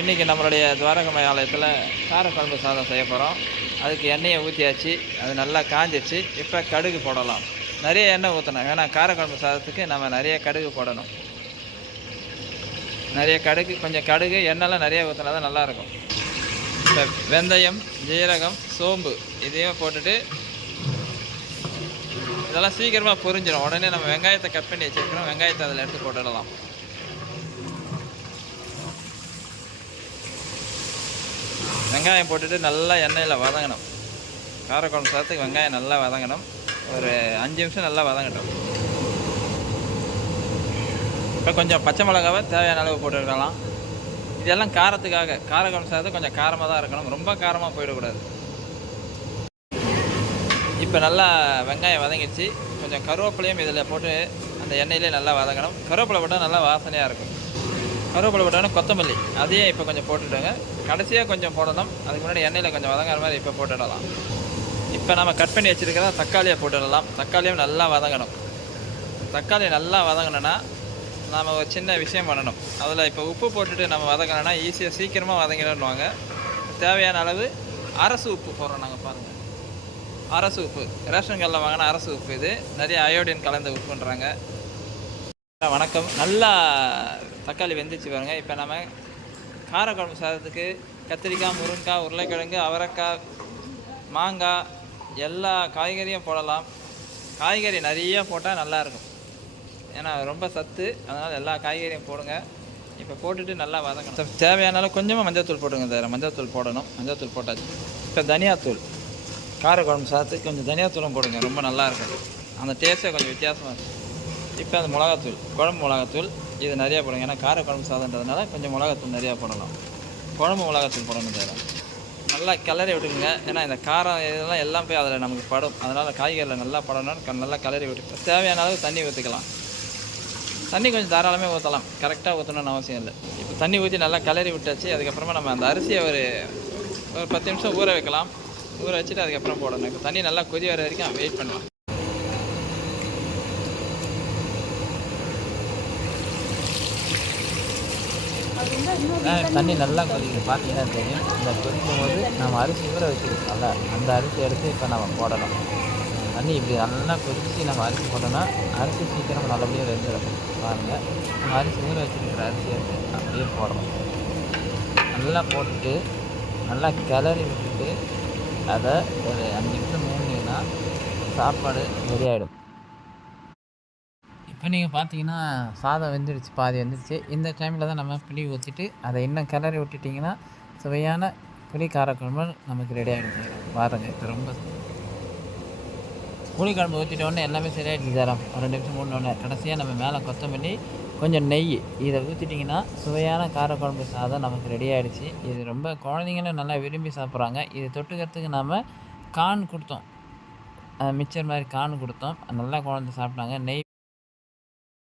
இன்றைக்கி நம்மளுடைய துவாரகமய ஆலயத்தில் காரக்குழம்பு சாதம் செய்ய போகிறோம் அதுக்கு எண்ணெயை ஊற்றியாச்சு அது நல்லா காஞ்சிச்சு இப்போ கடுகு போடலாம். நிறைய எண்ணெய் ஊற்றணும் ஏன்னா காரக்குழம்பு சாதத்துக்கு நம்ம நிறைய கடுகு போடணும். நிறைய கடுகு கொஞ்சம் கடுகு எண்ணெய்லாம் நிறைய ஊற்றினா தான் நல்லாயிருக்கும். இப்போ வெந்தயம் ஜீரகம் சோம்பு இதையும் போட்டுட்டு இதெல்லாம் சீக்கிரமாக புரிஞ்சிடும். உடனே நம்ம வெங்காயத்தை கட் பண்ணி வச்சுருக்கிறோம். வெங்காயத்தை அதில் எடுத்து போட்டுடலாம். வெங்காயம் போட்டுட்டு நல்லா எண்ணெயில் வதங்கணும். காரக்குழம்பு சாதத்துக்கு வெங்காயம் நல்லா வதங்கணும். ஒரு அஞ்சு நிமிஷம் நல்லா வதங்கட்டும். இப்போ கொஞ்சம் பச்சை மிளகாவை தேவையான அளவு போட்டுக்கலாம். இதெல்லாம் காரத்துக்காக. காரக்குழம்பு சாதம் கொஞ்சம் காரமாக தான் இருக்கணும். ரொம்ப காரமாக போயிடக்கூடாது. இப்போ நல்லா வெங்காயம் வதங்கிடுச்சு. கொஞ்சம் கருவேப்பிலையும் இதில் போட்டு அந்த எண்ணெயிலே நல்லா வதங்கணும். கருவேப்பிலை போட்டால் நல்லா வாசனையாக இருக்கும். கருவேப்பிலை போட்டோன்னா கொத்தமல்லி. அதையும் இப்போ கொஞ்சம் போட்டுட்டோங்க. கடைசியாக கொஞ்சம் போடணும். அதுக்கு முன்னாடி எண்ணெயில் கொஞ்சம் வதங்குற மாதிரி இப்போ போட்டுடலாம். இப்போ நம்ம கட் பண்ணி வச்சுருக்கிற தக்காளியை போட்டுடலாம். தக்காளியும் நல்லா வதங்கணும். தக்காளி நல்லா வதங்கணுன்னா நாம் ஒரு சின்ன விஷயம் பண்ணணும். அதில் இப்போ உப்பு போட்டுட்டு நம்ம வதங்கணும்னா ஈஸியாக சீக்கிரமாக வதங்கிடணுவாங்க தேவையான அளவு அரசு உப்பு போடுறோம் நாங்கள் பாருங்கள் அரசு உப்பு. ரேஷன் கடையில் வாங்கின அரசு உப்பு இது. நிறைய அயோடின் கலந்த உப்புன்றாங்க. வணக்கம். நல்லா தக்காளி வெந்துச்சு பாருங்க. இப்போ நம்ம காரக்குழம்பு சாதத்துக்கு கத்திரிக்காய் முருங்கைக்காய் உருளைக்கிழங்கு அவரைக்காய் மாங்காய் எல்லா காய்கறியும் போடலாம். காய்கறி நிறைய போட்டால் நல்லாயிருக்கும் ஏன்னா ரொம்ப சத்து. அதனால் எல்லா காய்கறியும் போடுங்க. இப்போ போட்டுட்டு நல்லா வதக்கணும் தேவையான அளவு கொஞ்சமாக மஞ்சள்தூள் போட்டுங்க தவிர மஞ்சள்தூள் போடணும். மஞ்சள்தூள் போட்டாச்சு. இப்போ தனியாத்தூள். காரக்குழம்பு சாதத்துக்கு கொஞ்சம் தனியாத்தூளும் போடுங்க. ரொம்ப நல்லாயிருக்கும் அந்த டேஸ்ட்டே கொஞ்சம் வித்தியாசமாக இருக்கும். இப்போ அந்த மிளகாத்தூள் குழம்பு மிளகாத்தூள் இது நிறையா போடுங்க ஏன்னா காரக்குழம்பு சாதன்றதுனால கொஞ்சம் மிளகாத்தூள் நிறையா போடலாம் குழம்பு மிளகாத்தூள் போடணும் தேவை. நல்லா கிளறி விட்டுக்குங்க. ஏன்னா இந்த காரம் இதெல்லாம் எல்லாம் போய் அதில் நமக்கு படும். அதனால் காய்கறியில் நல்லா படணும்னு க- நல்லா கிளறி விட்டு தேவையான அளவு தண்ணி ஊற்றிக்கலாம். தண்ணி கொஞ்சம் தாராளமே ஊற்றலாம். கரெக்டாக ஊற்றணும்னு அவசியம் இல்லை. இப்போ தண்ணி ஊற்றி நல்லா கிளறி விட்டாச்சு. அதுக்கப்புறமா நம்ம அந்த அரிசியை ஒரு ஒரு பத்து நிமிஷம் ஊற வைக்கலாம். ஊற வச்சுட்டு அதுக்கப்புறம் போடணும். இப்போ தண்ணி நல்லா கொதி வர வரைக்கும் வெயிட் பண்ணலாம். தண்ணி நல்லா கொதிக்குது. பார்த்தீங்கன்னா தெரியும். இந்த கொதிக்கும் போது நம்ம அரிசி கூட வச்சுருக்கோம்ல அந்த அரிசி எடுத்து இப்போ நம்ம போடணும். தண்ணி இப்படி நல்லா கொதித்து நம்ம அரிசி போட்டோம்னா அரிசி சீக்கிரம் நல்லபடியாக வெந்துடும் பாருங்கள் நம்ம அரிசி ஊற வச்சுருக்கிற அரிசி எடுத்து அப்படியே போடணும். நல்லா போட்டுட்டு நல்லா கிளறி விட்டுட்டு அதை ஒரு அஞ்சு நிமிஷம் மூணுனா சாப்பாடு ரெடி ஆகிடும் இப்போ நீங்கள் பார்த்தீங்கன்னா சாதம் வெந்துடுச்சு பாதி வெந்துடுச்சு. இந்த டைமில் தான் நம்ம புளி ஊற்றிட்டு அதை இன்னும் கிளறி விட்டுட்டிங்கன்னா சுவையான புளி காரக்குழம்பு நமக்கு ரெடி ஆகிடுச்சு பாருங்கள் இப்போ ரொம்ப புளி குழம்பு ஊற்றிட்ட எல்லாமே சரியாயிடுச்சு தரம் ஒரு ரெண்டு நிமிஷம் மூணு கடைசியாக நம்ம மேலே கொத்தமல்லி கொஞ்சம் நெய் இதை ஊற்றிட்டிங்கன்னா சுவையான காரக்குழம்பு சாதம் நமக்கு ரெடி ஆகிடுச்சு இது ரொம்ப குழந்தைங்களும் நல்லா விரும்பி சாப்பிட்றாங்க. இது தொட்டுக்கிறதுக்கு நாம் கான் கொடுத்தோம். மிச்சர் மாதிரி கான் கொடுத்தோம். நல்லா குழந்தை சாப்பிட்டாங்க. நெய்